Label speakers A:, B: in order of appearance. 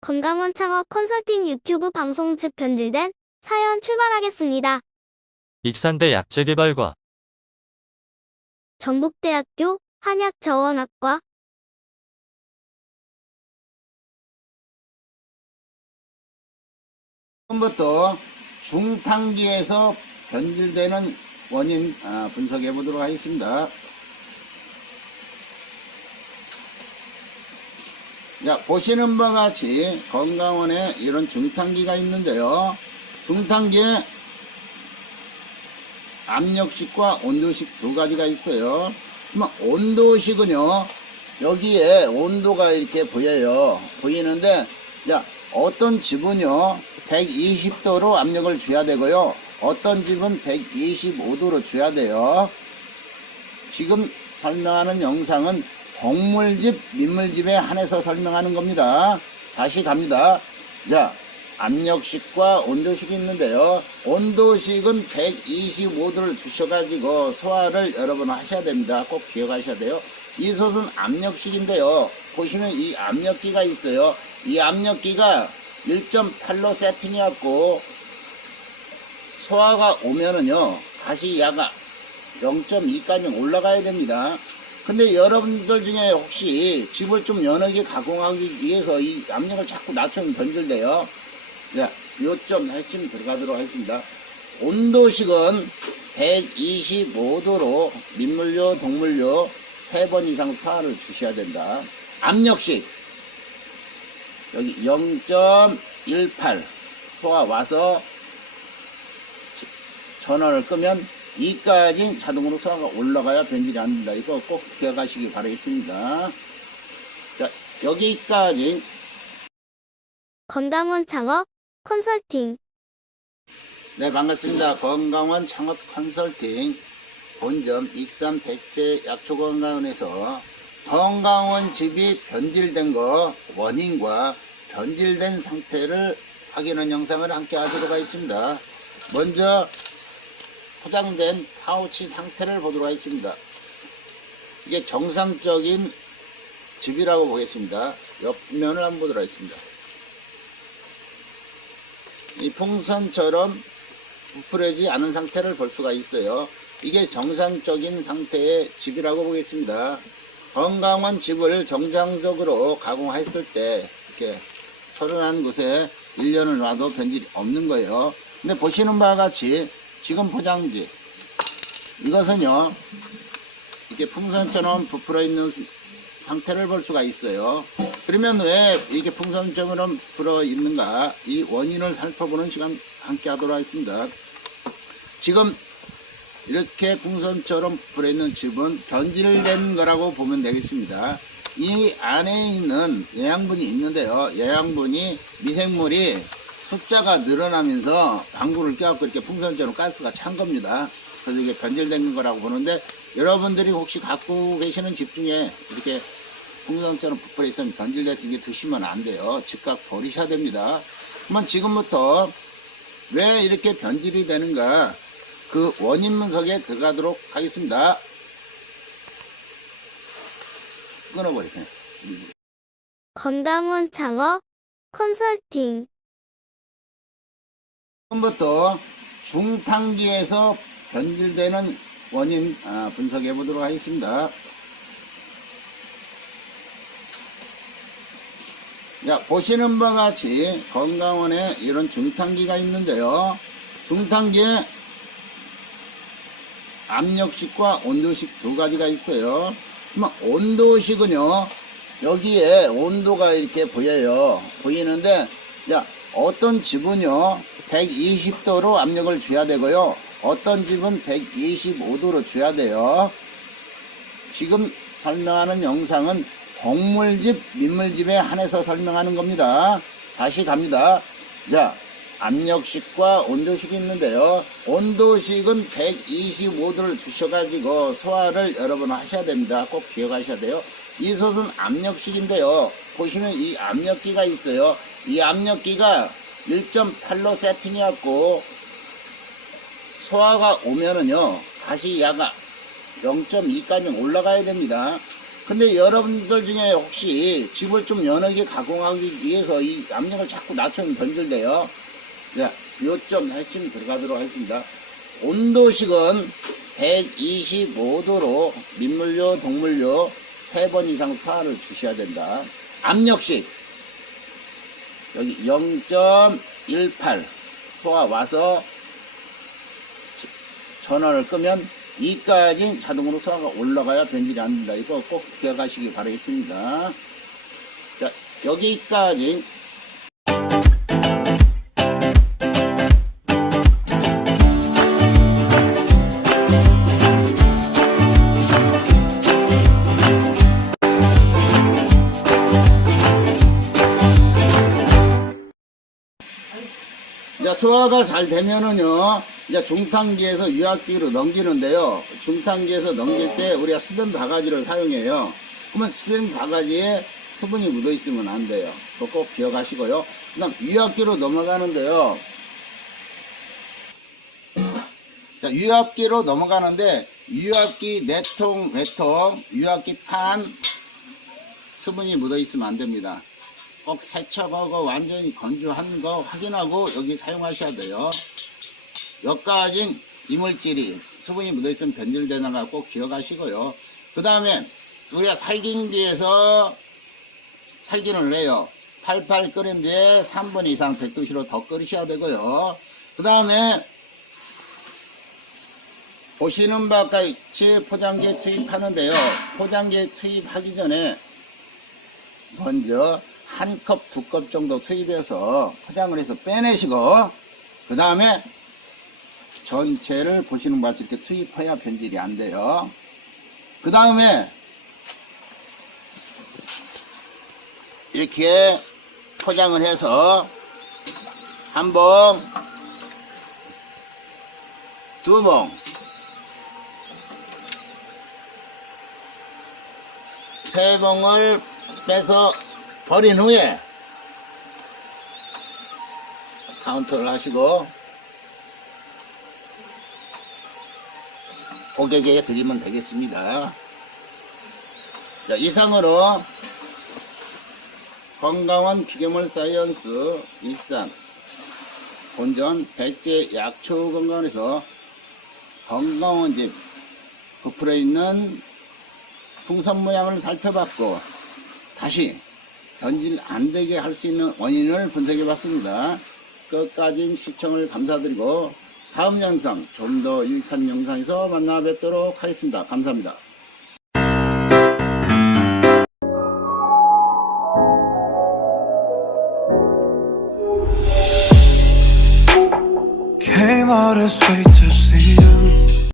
A: 건강원 창업 컨설팅 유튜브 방송 측 변질된 사연 출발하겠습니다.
B: 익산대 약재 개발과
A: 전북대학교 한약저원학과
C: 지금부터 중탕기에서 변질되는 원인 아, 분석해 보도록 하겠습니다. 자, 보시는 바와 같이 건강원에 이런 중탕기가 있는데요. 중탕기에 압력식과 온도식 두 가지가 있어요. 그러면 온도식은요, 여기에 온도가 이렇게 보여요. 보이는데, 자, 어떤 집은요, 120도로 압력을 줘야 되고요. 어떤 집은 125도로 줘야 돼요. 지금 설명하는 영상은 동물집, 민물집에 한해서 설명하는 겁니다. 다시 갑니다. 자, 압력식과 온도식이 있는데요. 온도식은 125도를 주셔가지고 소화를 여러분 하셔야 됩니다. 꼭 기억하셔야 돼요. 이 솥은 압력식인데요. 보시면 이 압력기가 있어요. 이 압력기가 1.8로 세팅해갖고 소화가 오면은요 다시 야가 0.2까지 올라가야 됩니다. 근데 여러분들 중에 혹시 집을 좀 연하게 가공하기 위해서 이 압력을 자꾸 낮추면 변질돼요. 자, 요점 핵심 들어가도록 하겠습니다. 온도식은 125도로 민물료, 동물료 3번 이상 소화를 주셔야 된다. 압력식 여기 0.18 소화 와서 전원을 끄면 2까지 자동으로 소화가 올라가야 변질이 안 된다. 이거 꼭 기억하시기 바라겠습니다. 자, 여기까지
A: 건강원 창업 컨설팅
C: 네, 반갑습니다. 건강원 창업 컨설팅 본점 익산 백제 약초건강원에서 건강원 집이 변질된 거 원인과 변질된 상태를 확인하는 영상을 함께 하도록 하겠습니다. 먼저 포장된 파우치 상태를 보도록 하겠습니다. 이게 정상적인 집이라고 보겠습니다. 옆면을 한번 보도록 하겠습니다. 이 풍선처럼 부풀어지지 않은 상태를 볼 수가 있어요. 이게 정상적인 상태의 집이라고 보겠습니다. 건강한 집을 정상적으로 가공했을 때 이렇게 서른한 곳에 1년을 놔도 변질이 없는 거예요. 근데 보시는 바와 같이 지금 포장지 이것은요 이게 풍선처럼 부풀어 있는 상태를 볼 수가 있어요. 그러면 왜 이렇게 풍선처럼 부풀어 있는가 이 원인을 살펴보는 시간 함께 하도록 하겠습니다. 지금 이렇게 풍선처럼 부풀어 있는 집은 변질된 거라고 보면 되겠습니다. 이 안에 있는 영양분이 있는데요. 영양분이 미생물이 숫자가 늘어나면서 방구를 껴갖고 이렇게 풍선처럼 가스가 찬 겁니다. 그래서 이게 변질된 거라고 보는데 여러분들이 혹시 갖고 계시는 집 중에 이렇게 풍선처럼 부풀어 있으면 변질됐으니 드시면 안 돼요. 즉각 버리셔야 됩니다. 그러면 지금부터 왜 이렇게 변질이 되는가 그 원인 분석에 들어가도록 하겠습니다. 끊어버리세요.
A: 건강원 창업 컨설팅
C: 지금부터 중탕기에서 변질되는 원인 아, 분석해 보도록 하겠습니다. 자, 보시는 바와 같이 건강원에 이런 중탕기가 있는데요. 중탕기에 압력식과 온도식 두 가지가 있어요. 그러면 온도식은요, 여기에 온도가 이렇게 보여요. 보이는데, 자, 어떤 집은요, 120도로 압력을 줘야 되고요. 어떤 집은 125도로 줘야 돼요. 지금 설명하는 영상은 동물집, 민물집에 한해서 설명하는 겁니다. 다시 갑니다. 자, 압력식과 온도식이 있는데요. 온도식은 125도를 주셔가지고 소화를 여러분 하셔야 됩니다. 꼭 기억하셔야 돼요. 이 솥은 압력식인데요. 보시면 이 압력기가 있어요. 이 압력기가 1.8로 세팅해갖고 소화가 오면은요 다시 야가 0.2까지 올라가야 됩니다. 근데 여러분들 중에 혹시 집을 좀 연하게 가공하기 위해서 이 압력을 자꾸 낮추면 변질돼요. 자, 요점 핵심 들어가도록 하겠습니다. 온도식은 125도로 민물요, 동물요 세번 이상 소화를 주셔야 된다. 압력식 여기 0.18 소화 와서 전원을 끄면 이까지 자동으로 소화가 올라가야 변질이 안 된다. 이거 꼭 기억하시기 바라겠습니다. 자, 여기까지 소화가 잘 되면은요, 이제 중탕기에서 유압기로 넘기는데요. 중탕기에서 넘길 때 우리가 쓰던 바가지를 사용해요. 그러면 쓰던 바가지에 수분이 묻어 있으면 안 돼요. 그거 꼭 기억하시고요. 그 다음 유압기로 넘어가는데요. 자, 유압기로 넘어가는데, 유압기 네통, 외통, 유압기 판, 수분이 묻어 있으면 안 됩니다. 꼭 세척하고 완전히 건조한 거 확인하고 여기 사용하셔야 돼요. 여기까지 이물질이 수분이 묻어있으면 변질되는 거 꼭 기억하시고요. 그 다음에 우리가 살균기에서 살균을 해요. 팔팔 끓인 뒤에 3분 이상 100도씨로 더 끓이셔야 되고요. 그 다음에 보시는 바와 같이 포장지에 투입하는데요. 포장지에 투입하기 전에 먼저 한 컵, 두 컵 정도 투입해서 포장을 해서 빼내시고, 그 다음에 전체를 보시는 같이 이렇게 투입해야 변질이 안 돼요. 그 다음에 이렇게 포장을 해서 한 봉, 두 봉, 세 봉을 빼서 버린 후에 카운터를 하시고 고객에게 드리면 되겠습니다. 자, 이상으로 건강한 기계물 사이언스 일산 본전 백제 약초 건강에서 건강한 집 부풀어 있는 풍선 모양을 살펴봤고 다시 변질 안 되게 할 수 있는 원인을 분석해 봤습니다. 끝까지 시청을 감사드리고 다음 영상 좀 더 유익한 영상에서 만나 뵙도록 하겠습니다. 감사합니다.
D: Came all this way to see you.